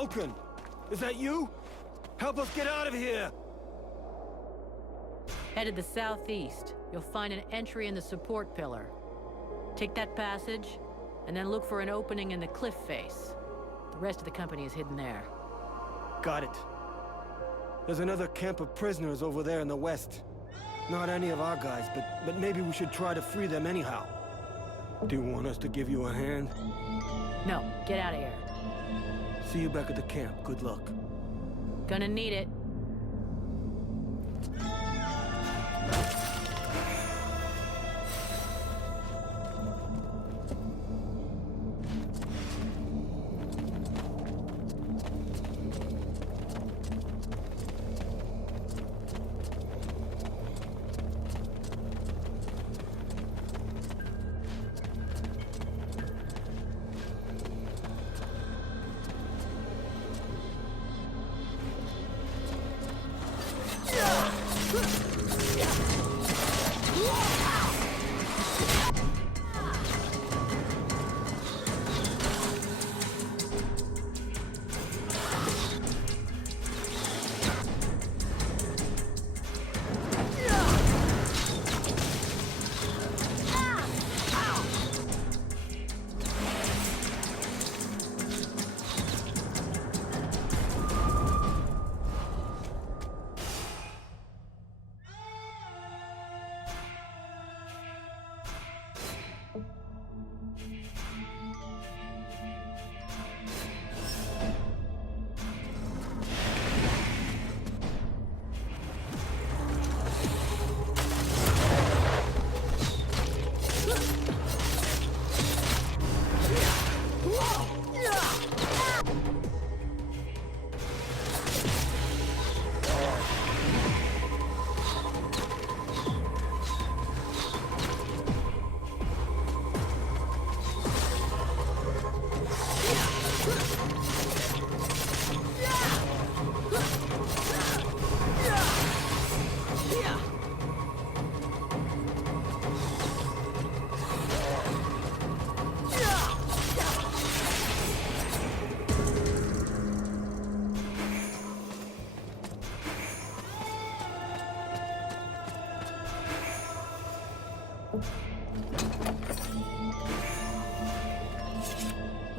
Vulcan! Is that you? Help us get out of here! Headed the southeast. You'll find an entry in the support pillar. Take that passage, and then look for an opening in the cliff face. The rest of the company is hidden there. Got it. There's another camp of prisoners over there in the west. Not any of our guys, but maybe we should try to free them anyhow. Do you want us to give you a hand? No, get out of here. See you back at the camp. Good luck. Gonna need it.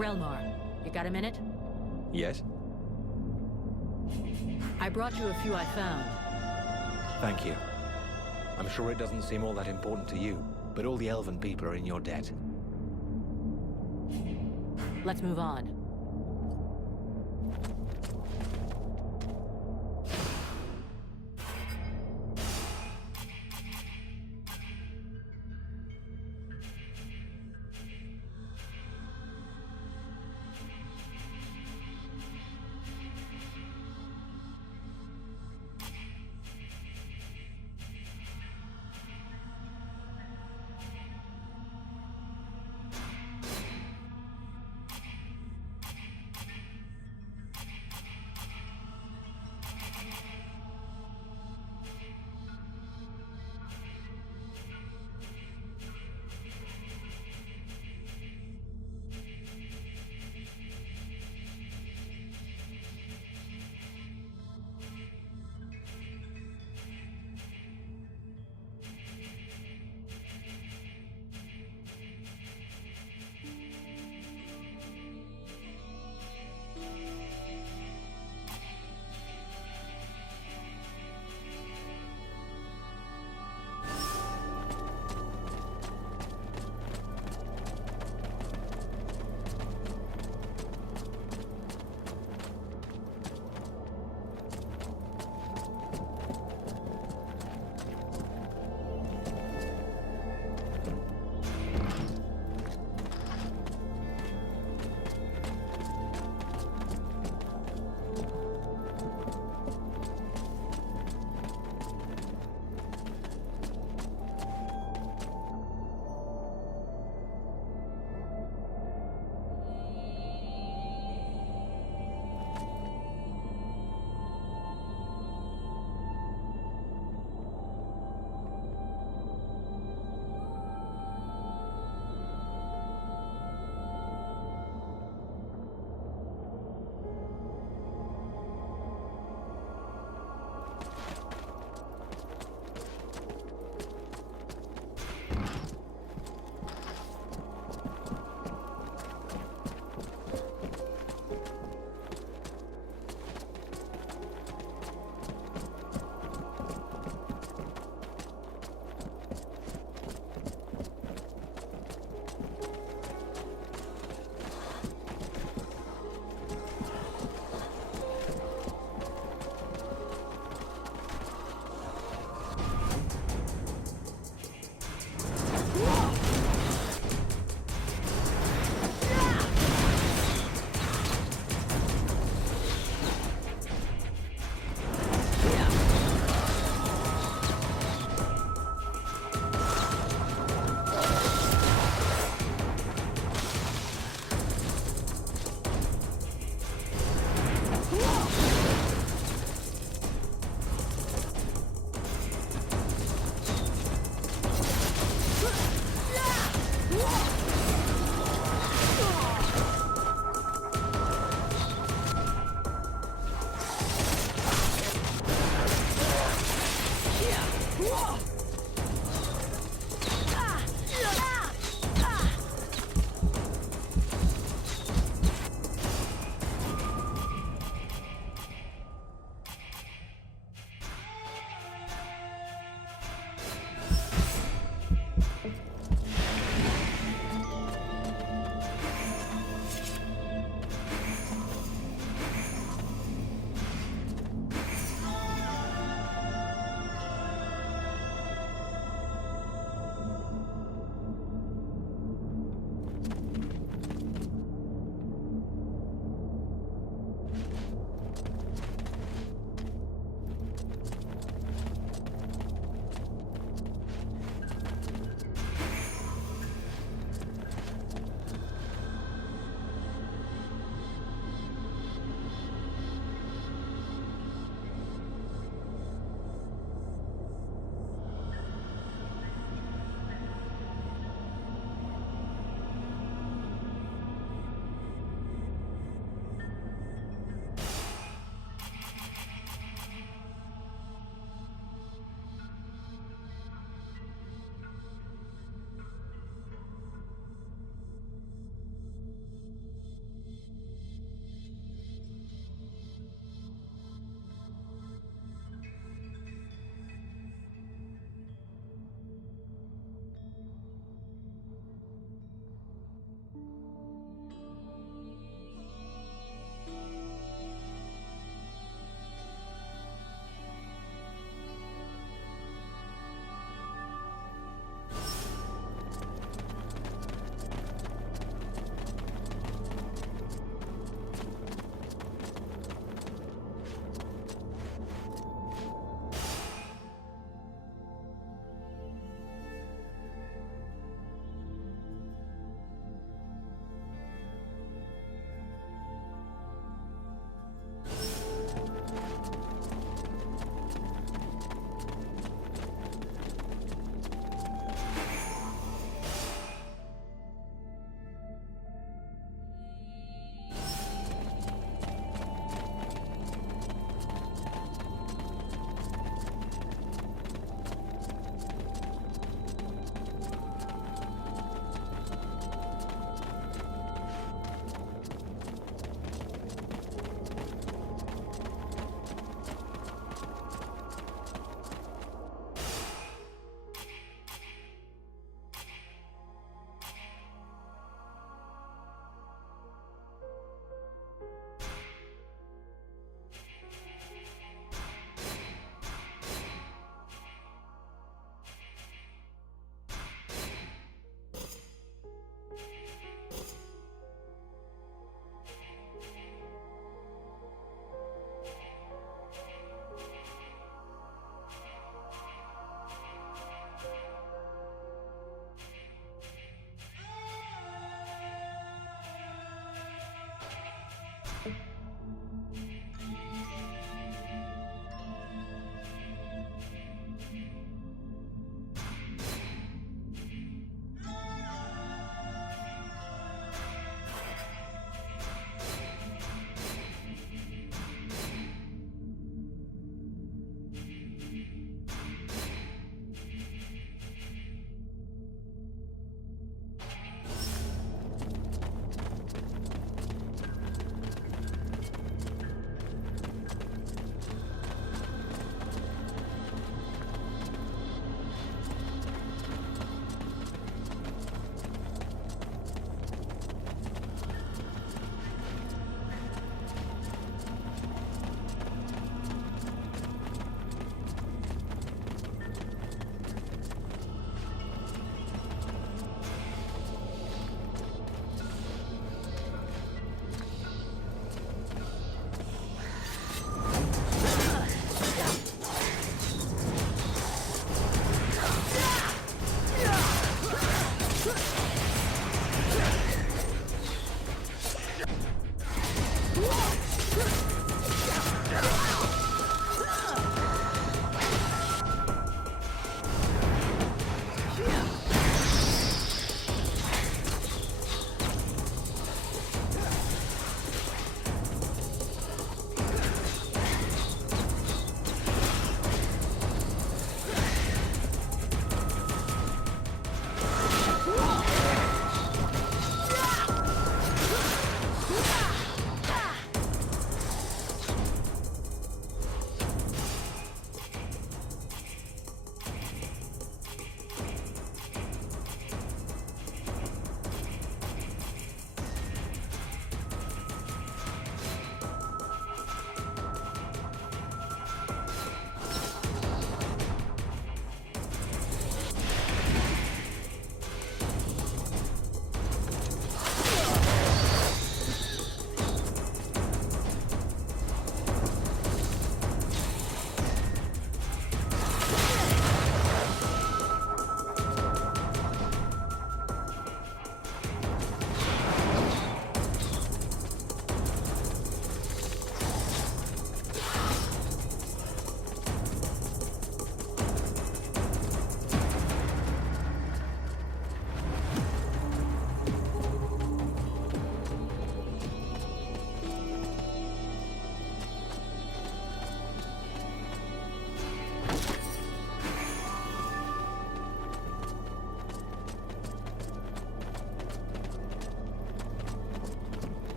Rhelmar, you got a minute? Yes? I brought you a few I found. Thank you. I'm sure it doesn't seem all that important to you, but all the elven people are in your debt. Let's move on.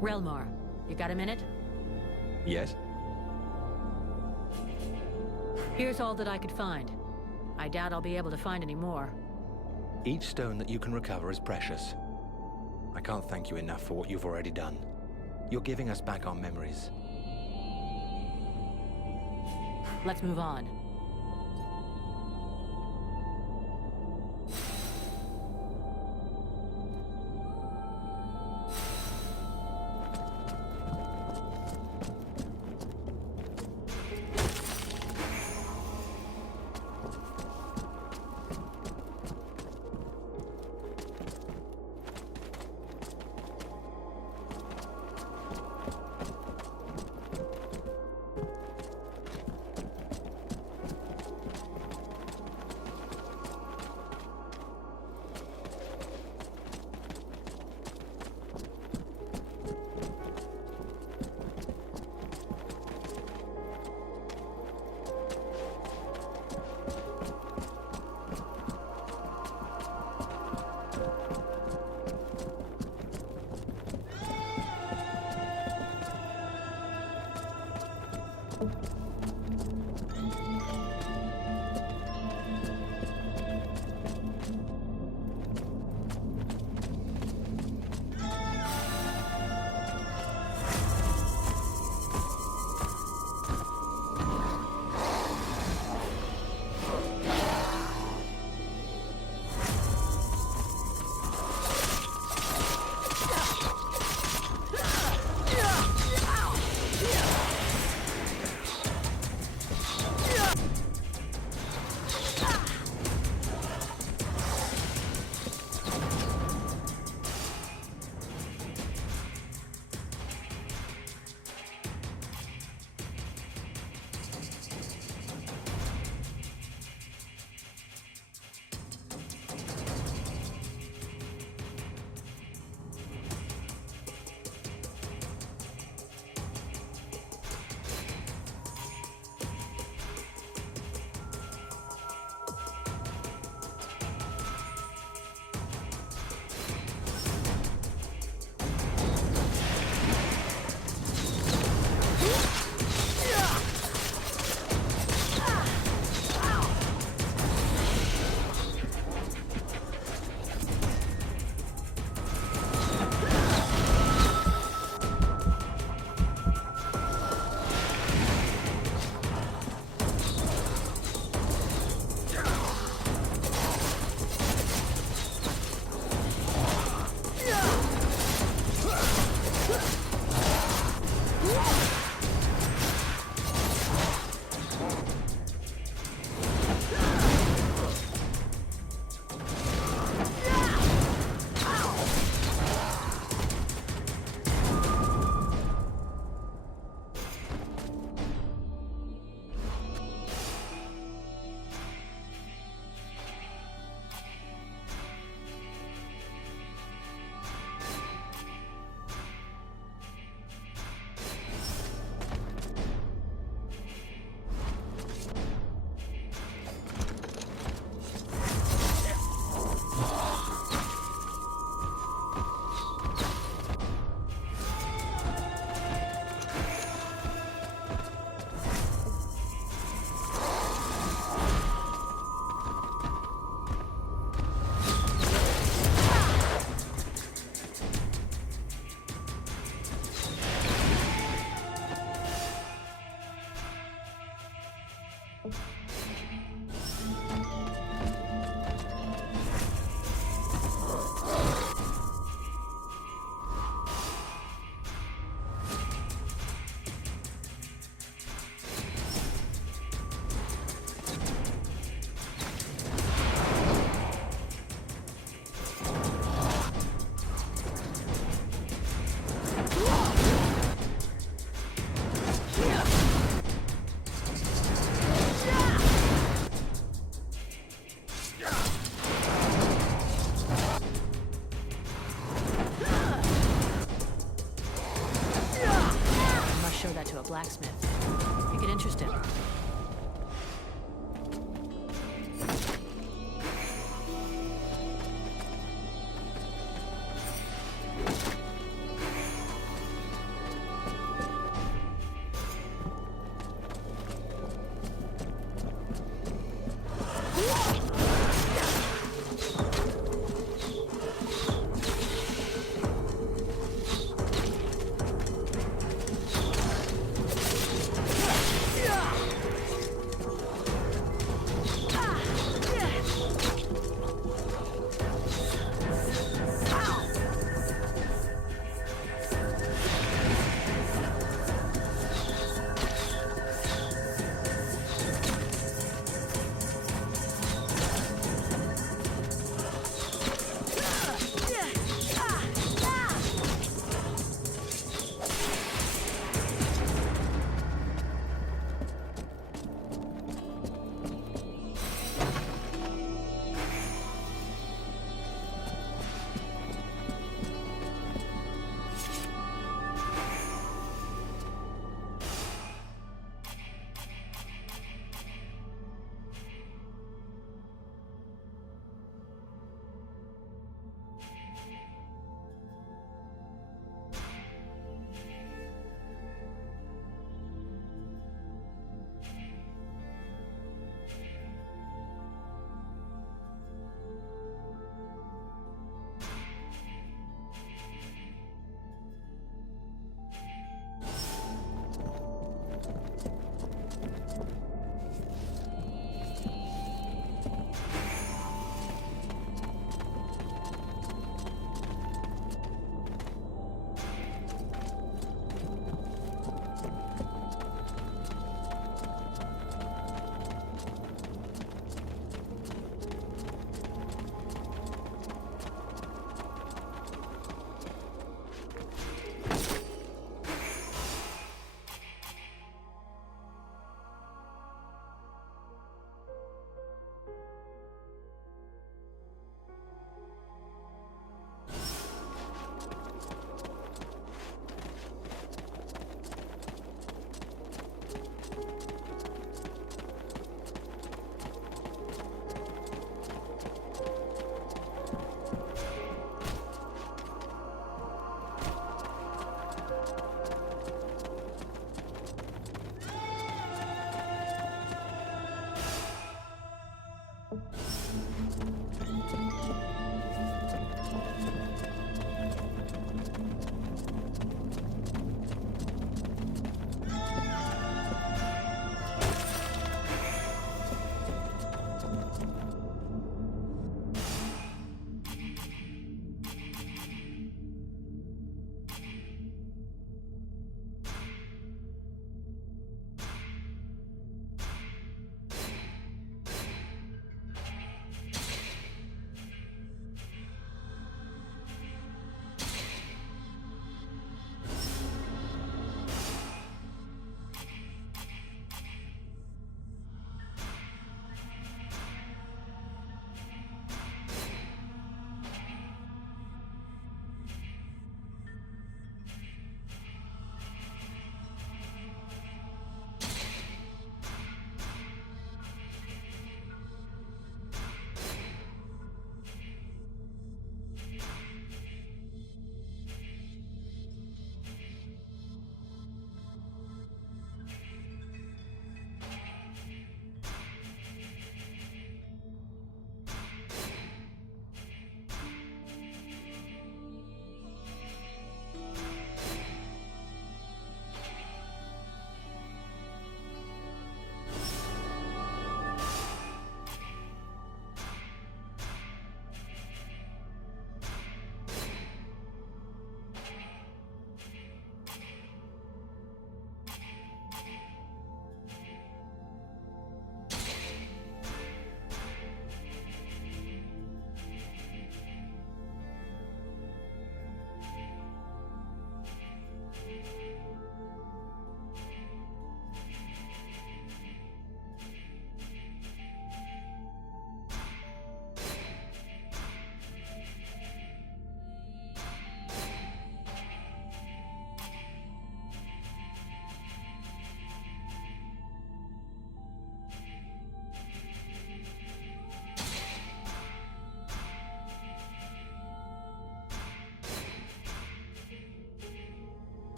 Rhelmar, you got a minute? Yes? Here's all that I could find. I doubt I'll be able to find any more. Each stone that you can recover is precious. I can't thank you enough for what you've already done. You're giving us back our memories. Let's move on.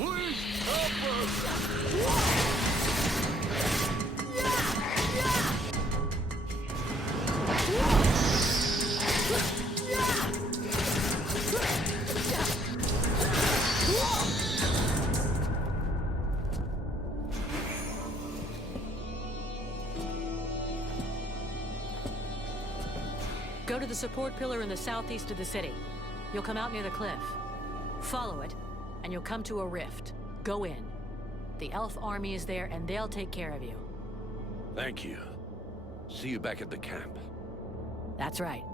Please help us! Go to the support pillar in the southeast of the city. You'll come out near the cliff. Follow it, and you'll come to a rift. Go in. The elf army is there, and they'll take care of you. Thank you. See you back at the camp. That's right.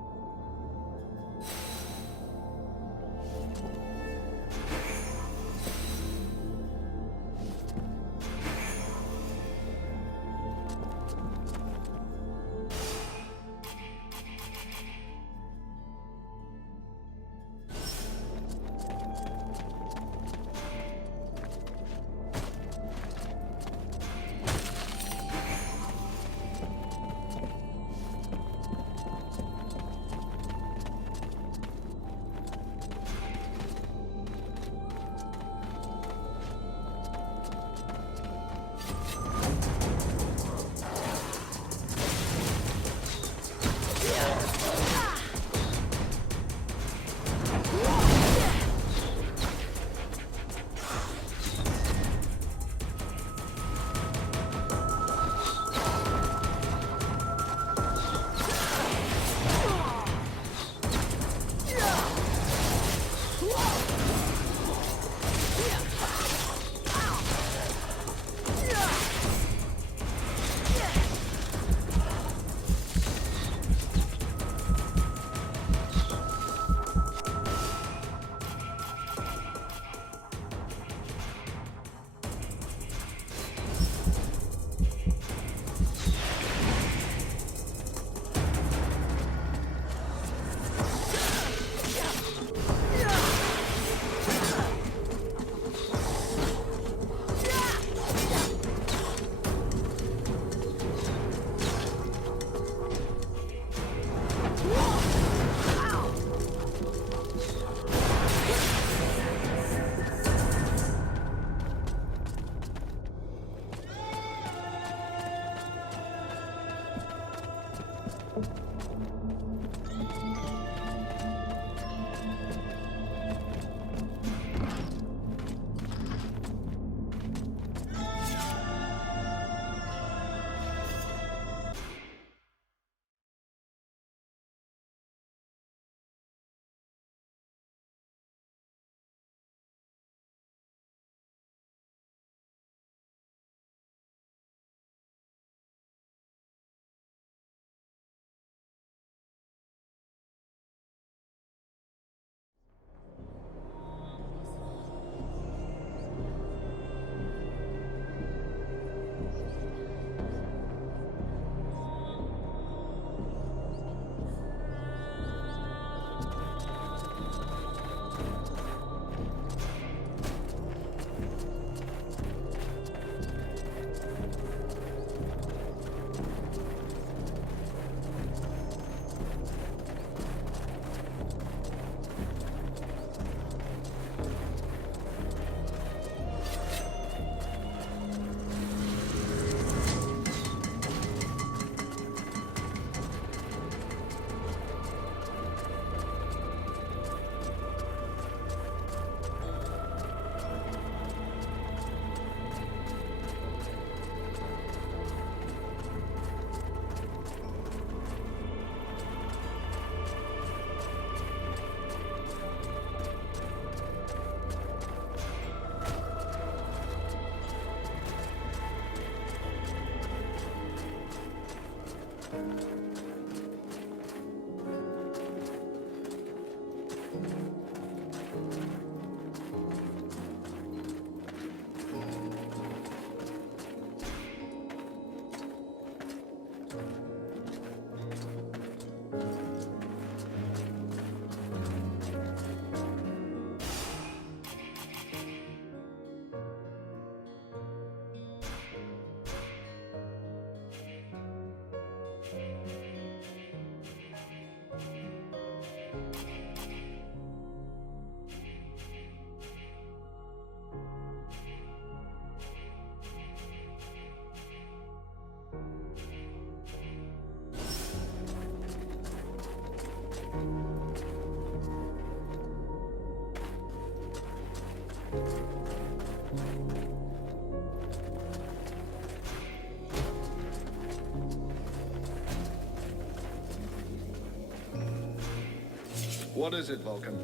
What is it, Vulcan?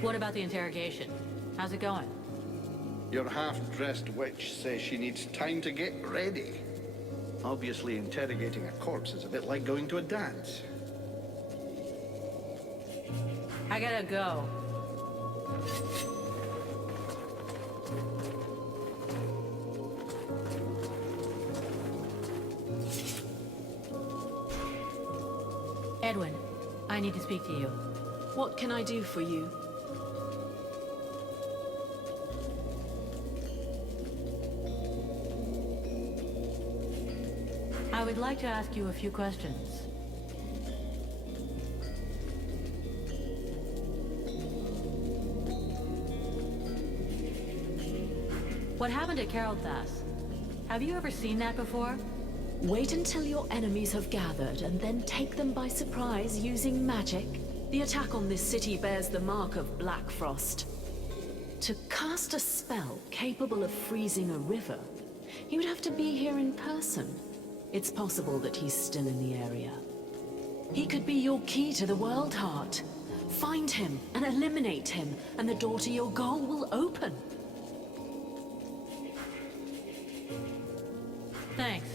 What about the interrogation? How's it going? Your half-dressed witch says she needs time to get ready. Obviously, interrogating a corpse is a bit like going to a dance. I gotta go. Edwin, I need to speak to you. What can I do for you? I would like to ask you a few questions. What happened at Qtdropz? Have you ever seen that before? Wait until your enemies have gathered and then take them by surprise using magic. The attack on this city bears the mark of Black Frost. To cast a spell capable of freezing a river, he would have to be here in person. It's possible that he's still in the area. He could be your key to the World Heart. Find him and eliminate him, and the door to your goal will open. Thanks.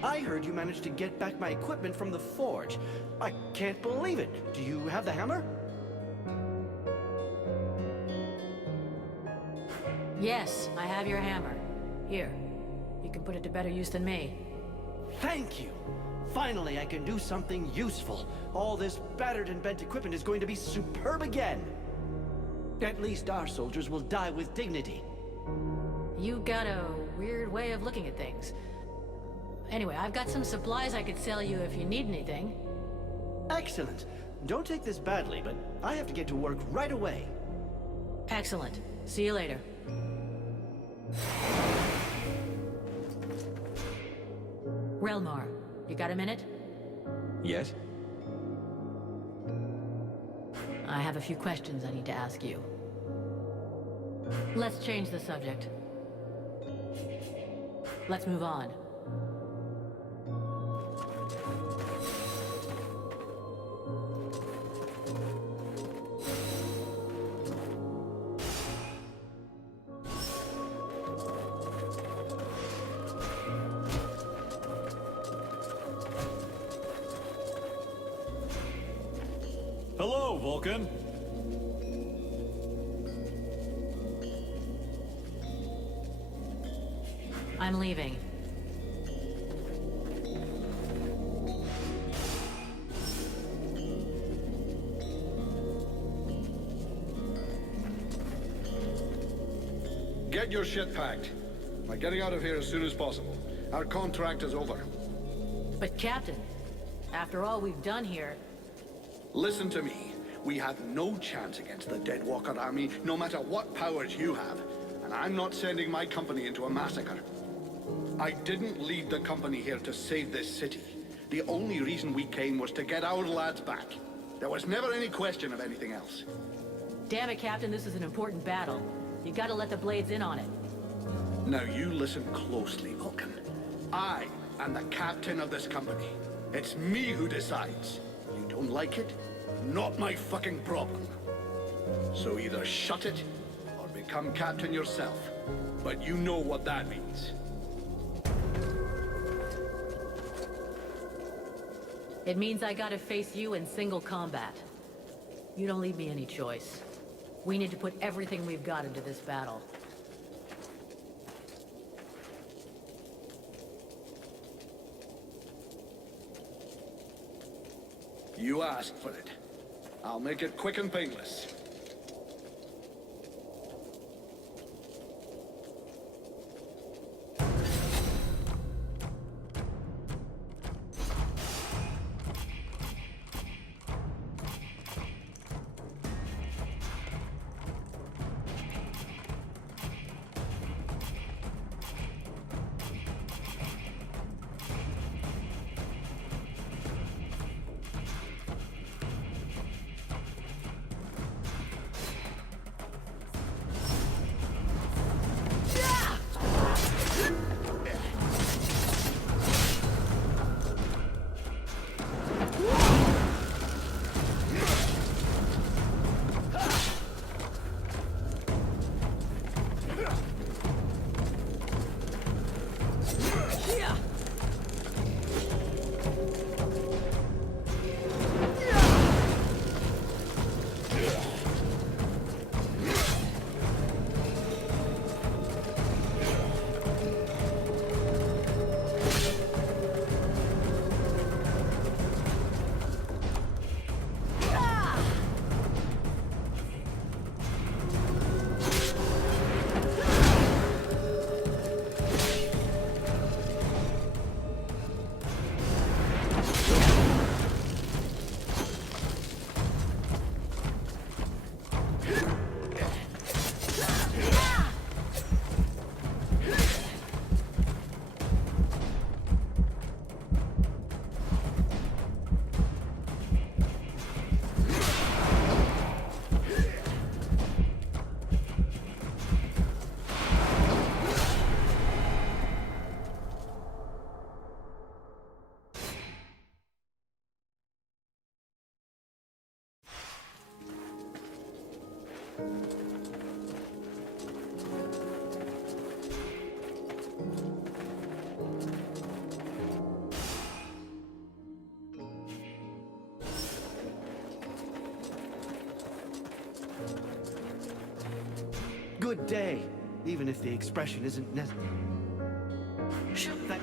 I heard you managed to get back my equipment from the forge. I can't believe it. Do you have the hammer? Yes, I have your hammer. Here, you can put it to better use than me. Thank you! Finally, I can do something useful. All this battered and bent equipment is going to be superb again. At least our soldiers will die with dignity. You got a weird way of looking at things. Anyway, I've got some supplies I could sell you if you need anything. Excellent. Don't take this badly, but I have to get to work right away. Excellent. See you later. Rhelmar, you got a minute? Yes? I have a few questions I need to ask you. Let's change the subject. Let's move on. Vulcan. I'm leaving. Get your shit packed. We're getting out of here as soon as possible. Our contract is over. But Captain, after all we've done here... Listen to me. We have no chance against the Deadwalker army, no matter what powers you have. And I'm not sending my company into a massacre. I didn't lead the company here to save this city. The only reason we came was to get our lads back. There was never any question of anything else. Damn it, Captain, this is an important battle. You gotta let the Blades in on it. Now you listen closely, Vulcan. I am the captain of this company. It's me who decides. You don't like it? Not my fucking problem. So either shut it, or become captain yourself. But you know what that means. It means I gotta face you in single combat. You don't leave me any choice. We need to put everything we've got into this battle. You asked for it. I'll make it quick and painless. Good day, even if the expression isn't necessary. Shoot that.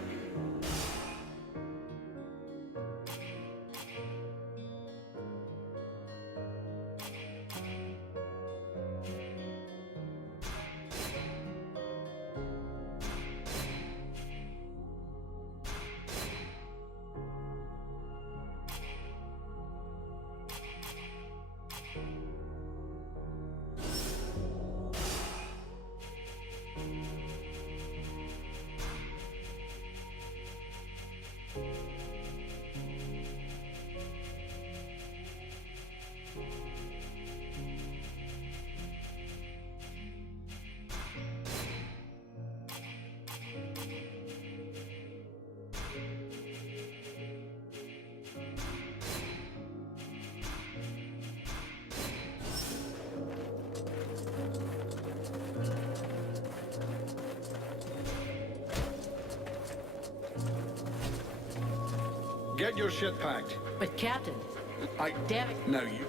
Get your shit packed. But Captain, I... damn it. Now you...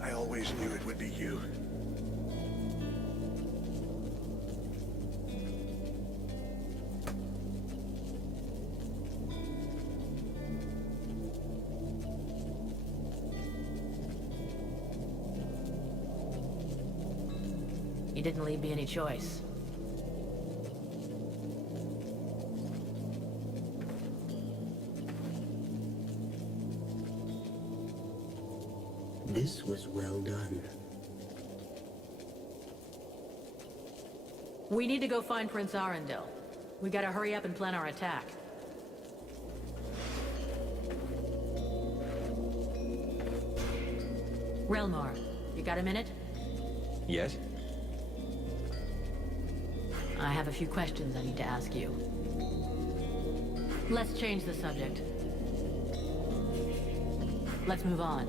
I always knew it would be you. You didn't leave me any choice. This was well done. We need to go find Prince Arundel. We gotta hurry up and plan our attack. Rhelmar, you got a minute? Yes? I have a few questions I need to ask you. Let's change the subject. Let's move on.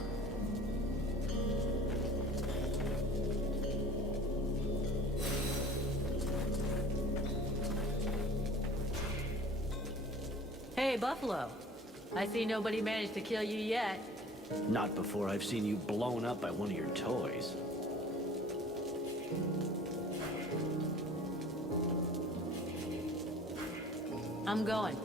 Hey, Buffalo. I see nobody managed to kill you yet. Not before I've seen you blown up by one of your toys. I'm going.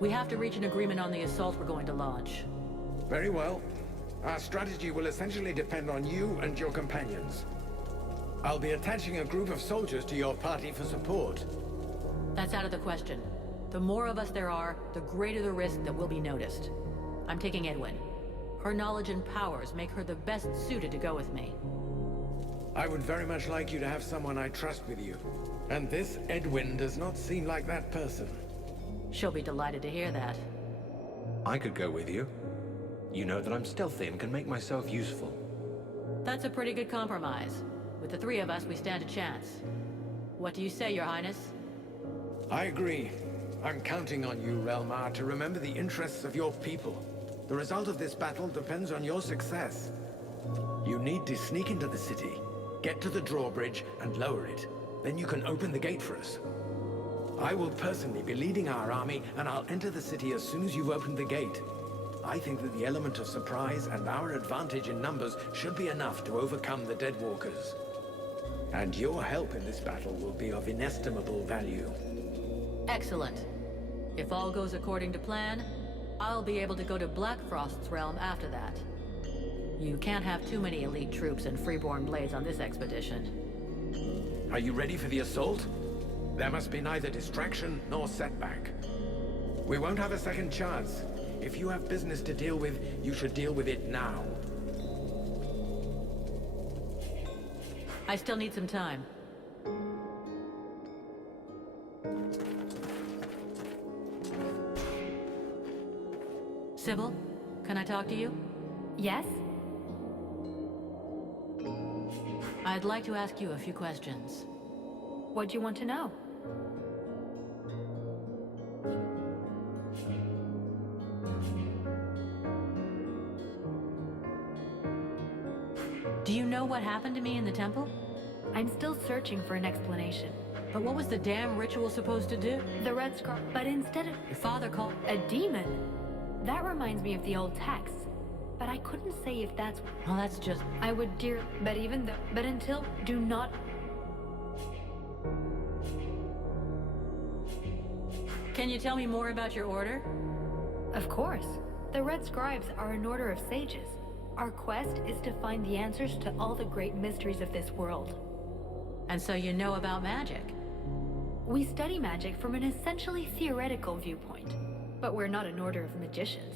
We have to reach an agreement on the assault we're going to launch. Very well. Our strategy will essentially depend on you and your companions. I'll be attaching a group of soldiers to your party for support. That's out of the question. The more of us there are, the greater the risk that we'll be noticed. I'm taking Edwin. Her knowledge and powers make her the best suited to go with me. I would very much like you to have someone I trust with you. And this Edwin does not seem like that person. She'll be delighted to hear that. I could go with you. You know that I'm stealthy and can make myself useful. That's a pretty good compromise. With the three of us, we stand a chance. What do you say, Your Highness? I agree. I'm counting on you, Rhelmar, to remember the interests of your people. The result of this battle depends on your success. You need to sneak into the city, get to the drawbridge, and lower it. Then you can open the gate for us. I will personally be leading our army, and I'll enter the city as soon as you've opened the gate. I think that the element of surprise and our advantage in numbers should be enough to overcome the Deadwalkers. And your help in this battle will be of inestimable value. Excellent. If all goes according to plan, I'll be able to go to Blackfrost's realm after that. You can't have too many elite troops and freeborn blades on this expedition. Are you ready for the assault? There must be neither distraction nor setback. We won't have a second chance. If you have business to deal with, you should deal with it now. I still need some time. Sybil, can I talk to you? Yes? I'd like to ask you a few questions. What do you want to know? Do you know what happened to me in the temple? I'm still searching for an explanation. But what was the damn ritual supposed to do? The Red Scroll. But instead of Your father called... a demon, that reminds me of the old texts. But I couldn't say if that's... Well, that's just... I would dear... But even though... But until... Do not... Can you tell me more about your order? Of course. The Red Scribes are an order of sages. Our quest is to find the answers to all the great mysteries of this world. And so you know about magic? We study magic from an essentially theoretical viewpoint, but we're not an order of magicians.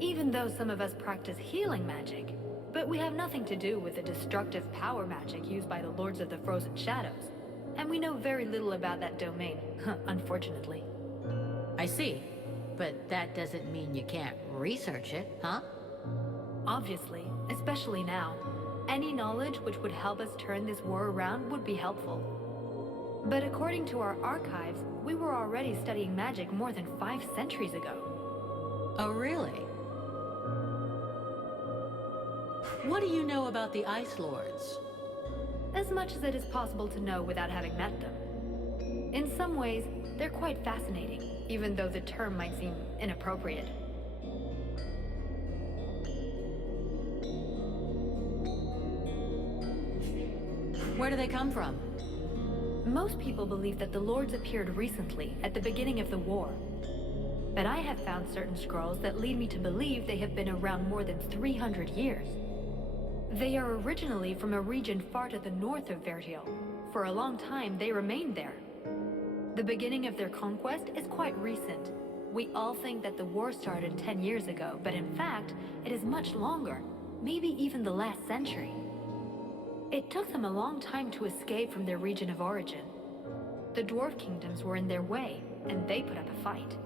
Even though some of us practice healing magic, but we have nothing to do with the destructive power magic used by the Lords of the Frozen Shadows. And we know very little about that domain, unfortunately. I see. But that doesn't mean you can't research it, huh? Obviously, especially now. Any knowledge which would help us turn this war around would be helpful. But according to our archives, we were already studying magic more than 5 centuries ago. Oh, really? What do you know about the Ice Lords? As much as it is possible to know without having met them. In some ways, they're quite fascinating, even though the term might seem inappropriate. Where do they come from? Most people believe that the Lords appeared recently, at the beginning of the war. But I have found certain scrolls that lead me to believe they have been around more than 300 years. They are originally from a region far to the north of Vertiel. For a long time, they remained there. The beginning of their conquest is quite recent. We all think that the war started 10 years ago, but in fact, it is much longer, maybe even the last century. It took them a long time to escape from their region of origin. The dwarf kingdoms were in their way, and they put up a fight.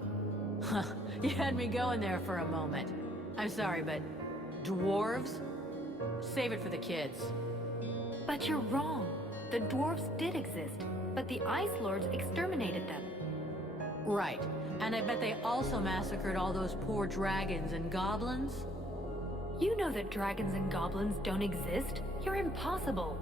Huh, you had me going there for a moment. I'm sorry, but dwarves? Save it for the kids. But you're wrong. The dwarves did exist, but the Ice Lords exterminated them. Right. And I bet they also massacred all those poor dragons and goblins? You know that dragons and goblins don't exist. You're impossible.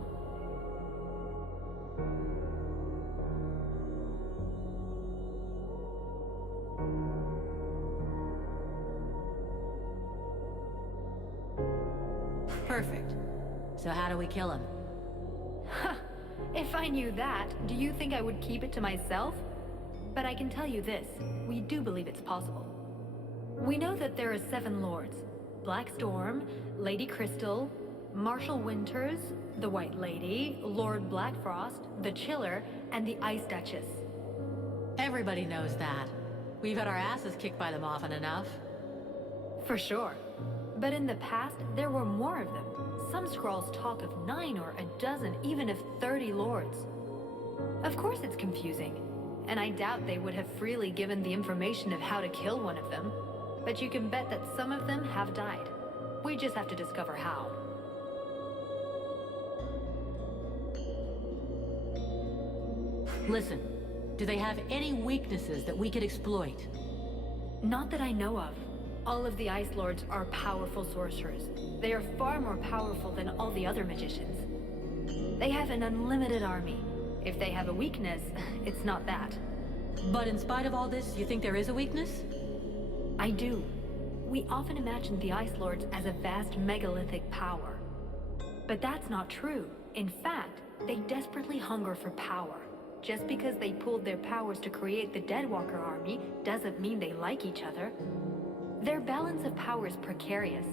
Perfect. So how do we kill him? Ha! If I knew that, do you think I would keep it to myself? But I can tell you this, we do believe it's possible. We know that there are 7 lords. Black Storm, Lady Crystal, Marshal Winters, the White Lady, Lord Blackfrost, the Chiller, and the Ice Duchess. Everybody knows that. We've had our asses kicked by them often enough. For sure. But in the past, there were more of them. Some scrolls talk of 9 or a dozen, even of 30 lords. Of course it's confusing, and I doubt they would have freely given the information of how to kill one of them. But you can bet that some of them have died. We just have to discover how. Listen, do they have any weaknesses that we could exploit? Not that I know of. All of the Ice Lords are powerful sorcerers. They are far more powerful than all the other magicians. They have an unlimited army. If they have a weakness, it's not that. But in spite of all this, you think there is a weakness? I do. We often imagine the Ice Lords as a vast megalithic power. But that's not true. In fact, they desperately hunger for power. Just because they pooled their powers to create the Deadwalker army doesn't mean they like each other. Their balance of power is precarious.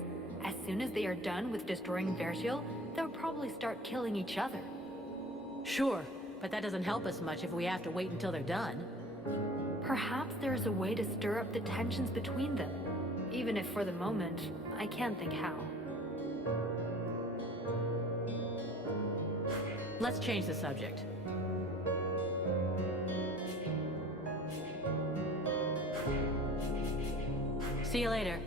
As soon as they are done with destroying Vertiel, they'll probably start killing each other. Sure, but that doesn't help us much if we have to wait until they're done. Perhaps there is a way to stir up the tensions between them. Even if for the moment, I can't think how. Let's change the subject. See you later.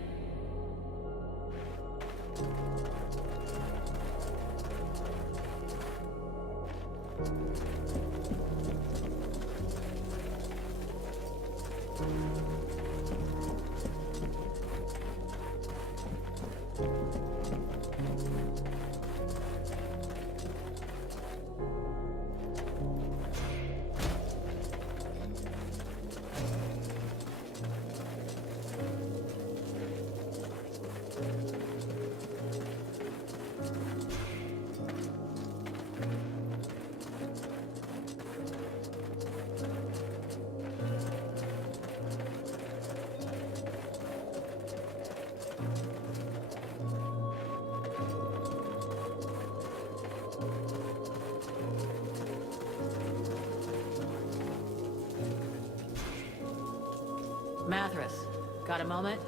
Mathras, got a moment?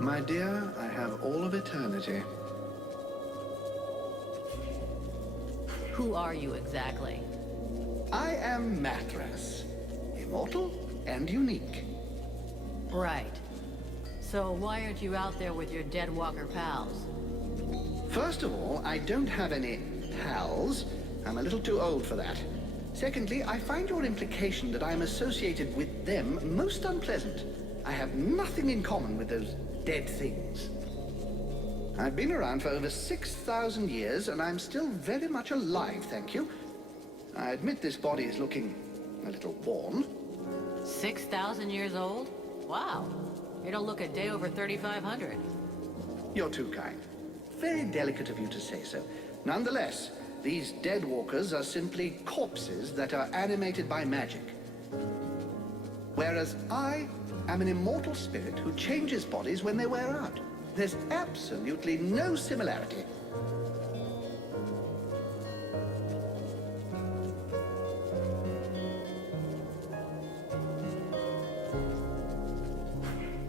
My dear, I have all of eternity. Who are you exactly? I am Mathras. Immortal and unique. Right. So why aren't you out there with your Deadwalker pals? First of all, I don't have any pals. I'm a little too old for that. Secondly, I find your implication that I am associated with them most unpleasant. I have nothing in common with those dead things. I've been around for over 6,000 years, and I'm still very much alive, thank you. I admit this body is looking a little worn. 6,000 years old? Wow. You don't look a day over 3,500. You're too kind. Very delicate of you to say so. Nonetheless, these dead walkers are simply corpses that are animated by magic. Whereas I am an immortal spirit who changes bodies when they wear out. There's absolutely no similarity.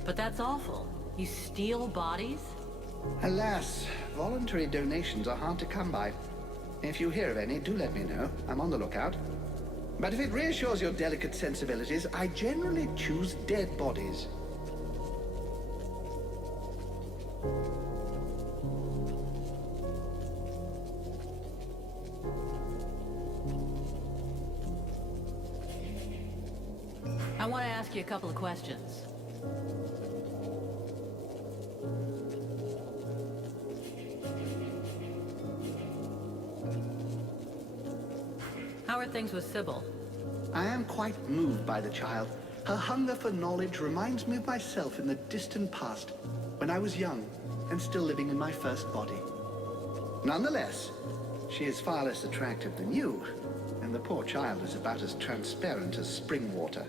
But that's awful. You steal bodies? Alas, voluntary donations are hard to come by. If you hear of any, do let me know. I'm on the lookout. But if it reassures your delicate sensibilities, I generally choose dead bodies. I want to ask you a couple of questions. How are things with Sybil? I am quite moved by the child. Her hunger for knowledge reminds me of myself in the distant past, when I was young and still living in my first body. Nonetheless, she is far less attractive than you, and the poor child is about as transparent as spring water.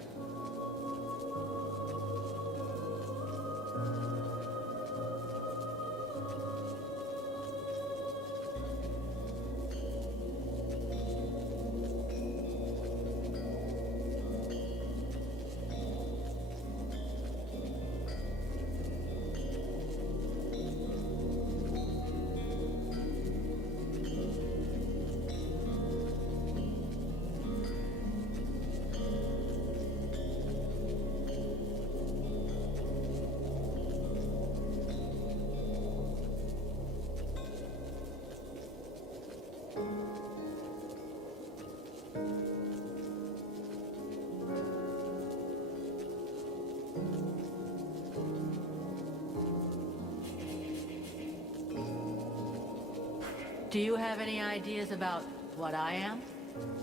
Do you have any ideas about what I am?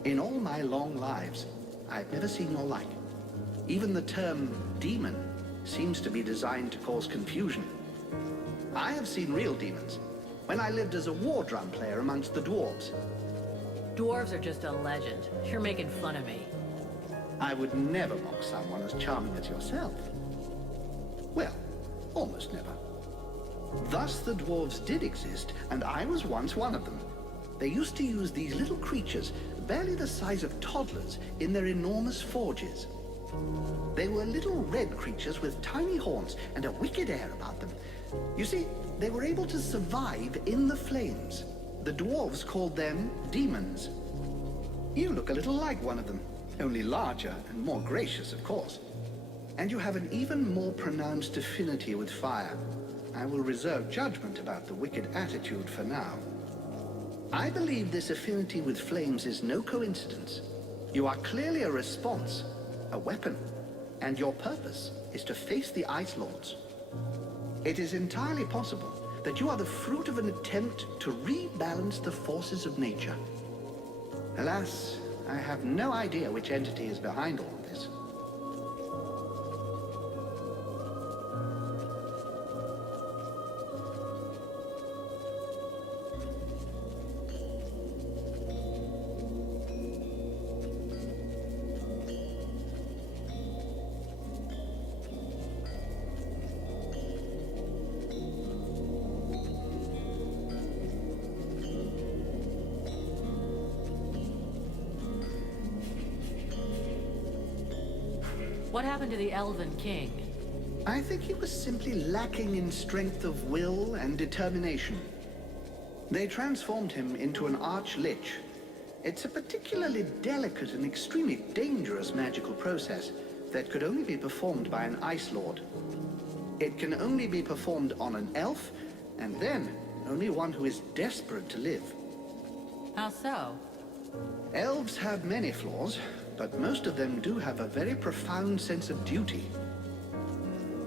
In all my long lives, I've never seen your like. Even the term demon seems to be designed to cause confusion. I have seen real demons when I lived as a war drum player amongst the dwarves. Dwarves are just a legend. You're making fun of me. I would never mock someone as charming as yourself. Well, almost never. Thus the dwarves did exist, and I was once one of them. They used to use these little creatures, barely the size of toddlers, in their enormous forges. They were little red creatures with tiny horns and a wicked air about them. You see, they were able to survive in the flames. The dwarves called them demons. You look a little like one of them, only larger and more gracious, of course. And you have an even more pronounced affinity with fire. I will reserve judgment about the wicked attitude for now. I believe this affinity with flames is no coincidence. You are clearly a response, a weapon, and your purpose is to face the Ice Lords. It is entirely possible that you are the fruit of an attempt to rebalance the forces of nature. Alas, I have no idea which entity is behind all of this. What happened to the Elven King? I think he was simply lacking in strength of will and determination. They transformed him into an arch-lich. It's a particularly delicate and extremely dangerous magical process that could only be performed by an Ice Lord. It can only be performed on an elf, and then only one who is desperate to live. How so? Elves have many flaws, but most of them do have a very profound sense of duty.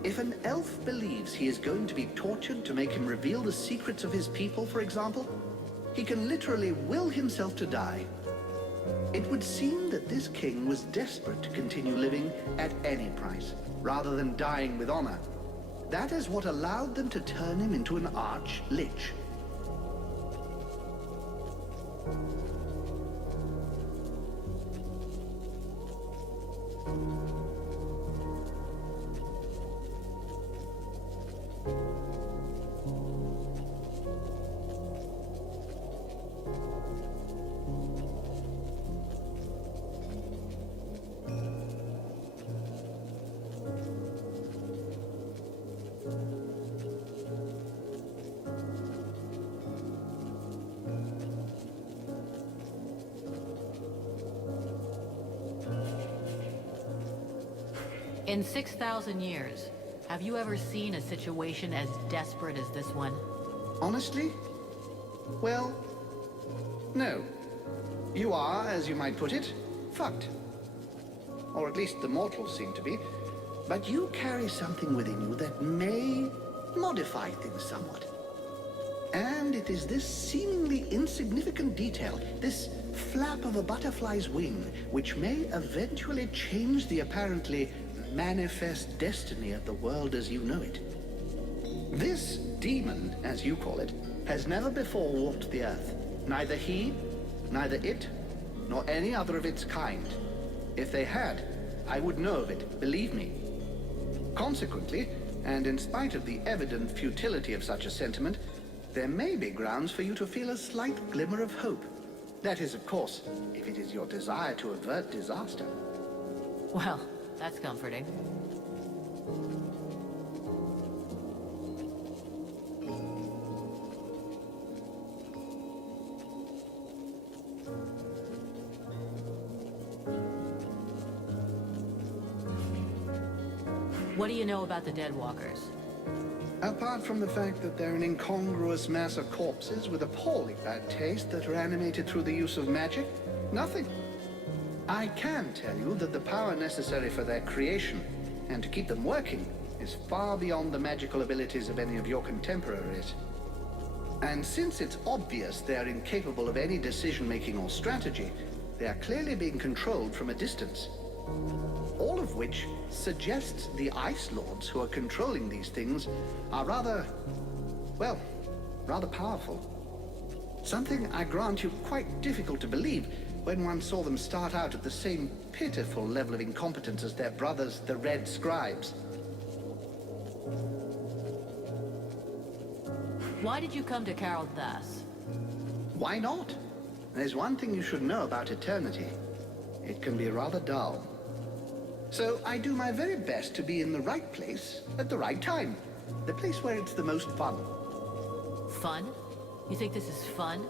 If an elf believes he is going to be tortured to make him reveal the secrets of his people, for example, he can literally will himself to die. It would seem that this king was desperate to continue living at any price, rather than dying with honor. That is what allowed them to turn him into an arch-lich. In 6,000 years, have you ever seen a situation as desperate as this one? Honestly? Well, no. You are, as you might put it, fucked. Or at least the mortals seem to be. But you carry something within you that may modify things somewhat. And it is this seemingly insignificant detail, this flap of a butterfly's wing, which may eventually change the apparently manifest destiny of the world as you know it. This demon, as you call it, has never before walked the earth. Neither he, neither it, nor any other of its kind. If they had, I would know of it, believe me. Consequently, and in spite of the evident futility of such a sentiment, there may be grounds for you to feel a slight glimmer of hope. That is, of course, if it is your desire to avert disaster. Well, that's comforting. What do you know about the Deadwalkers? Apart from the fact that they're an incongruous mass of corpses with appalling bad taste that are animated through the use of magic, nothing. I can tell you that the power necessary for their creation, and to keep them working, is far beyond the magical abilities of any of your contemporaries. And since it's obvious they are incapable of any decision-making or strategy, they are clearly being controlled from a distance. All of which suggests the Ice Lords who are controlling these things are rather powerful. Something, I grant you, quite difficult to believe when one saw them start out at the same pitiful level of incompetence as their brothers, the Red Scribes. Why did you come to Qtdropz? Why not? There's one thing you should know about eternity. It can be rather dull. So I do my very best to be in the right place at the right time. The place where it's the most fun. Fun? You think this is fun?